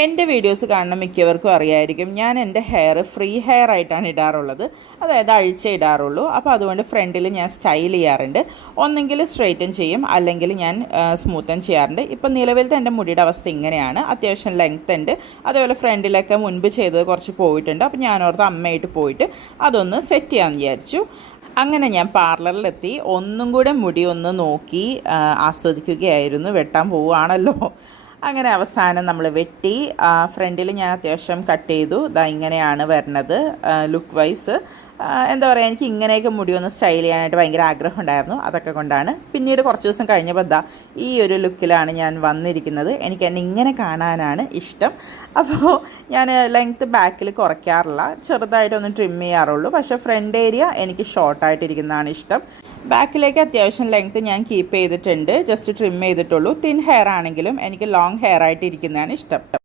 എൻ്റെ വീഡിയോസ് കാണുന്ന മിക്കവർക്കും അറിയായിരിക്കും ഞാൻ എൻ്റെ ഹെയർ ഫ്രീ ഹെയർ ആയിട്ടാണ് ഇടാറുള്ളത്, അതായത് അഴിച്ചേ ഇടാറുള്ളൂ. അപ്പോൾ അതുകൊണ്ട് ഫ്രണ്ടിൽ ഞാൻ സ്റ്റൈൽ ചെയ്യാറുണ്ട്. ഒന്നെങ്കിൽ സ്ട്രെയിറ്റൻ ചെയ്യും, അല്ലെങ്കിൽ ഞാൻ സ്മൂത്തൻ ചെയ്യാറുണ്ട്. ഇപ്പം നിലവിലത്തെ എൻ്റെ മുടിയുടെ അവസ്ഥ ഇങ്ങനെയാണ്. അത്യാവശ്യം ലെങ്ത് ഉണ്ട്, അതേപോലെ ഫ്രണ്ടിലൊക്കെ മുൻപ് ചെയ്തത് കുറച്ച് പോയിട്ടുണ്ട്. അപ്പോൾ ഞാനോർത്ത് അമ്മയായിട്ട് പോയിട്ട് അതൊന്ന് സെറ്റ് ചെയ്യാമെന്ന് വിചാരിച്ചു. അങ്ങനെ ഞാൻ പാർലറിലെത്തി ഒന്നും കൂടെ മുടി ഒന്ന് നോക്കി ആസ്വദിക്കുകയായിരുന്നു. വെട്ടാൻ പോവുകയാണല്ലോ. അങ്ങനെ അവസാനം നമ്മൾ വെട്ടി. ഫ്രണ്ടിൽ ഞാൻ അത്യാവശ്യം കട്ട് ചെയ്തു. ഇങ്ങനെയാണ് വരുന്നത് ലുക്ക് വൈസ്. എന്താ പറയുക, എനിക്ക് ഇങ്ങനെയൊക്കെ മുടി ഒന്ന് സ്റ്റൈൽ ചെയ്യാനായിട്ട് ഭയങ്കര ആഗ്രഹം ഉണ്ടായിരുന്നു. അതൊക്കെ കൊണ്ടാണ് പിന്നീട് കുറച്ച് ദിവസം കഴിഞ്ഞപ്പോൾ ഈ ഒരു ലുക്കിലാണ് ഞാൻ വന്നിരിക്കുന്നത്. എനിക്ക് എന്നെ ഇങ്ങനെ കാണാനാണ് ഇഷ്ടം. അപ്പോൾ ഞാൻ ലെങ്ത്ത് ബാക്കിൽ കുറയ്ക്കാറില്ല, ചെറുതായിട്ടൊന്ന് ട്രിം ചെയ്യാറുള്ളൂ. പക്ഷേ ഫ്രണ്ട് ഏരിയ എനിക്ക് ഷോർട്ടായിട്ടിരിക്കുന്നതാണ് ഇഷ്ടം. ബാക്കിലേക്ക് അത്യാവശ്യം ലെങ്ത്ത് ഞാൻ കീപ്പ് ചെയ്തിട്ടുണ്ട്, ജസ്റ്റ് ട്രിം ചെയ്തിട്ടുള്ളൂ. തിൻ ഹെയർ ആണെങ്കിലും എനിക്ക് ലോങ് ഹെയർ ആയിട്ട് ഇരിക്കുന്നതാണ് ഇഷ്ടം.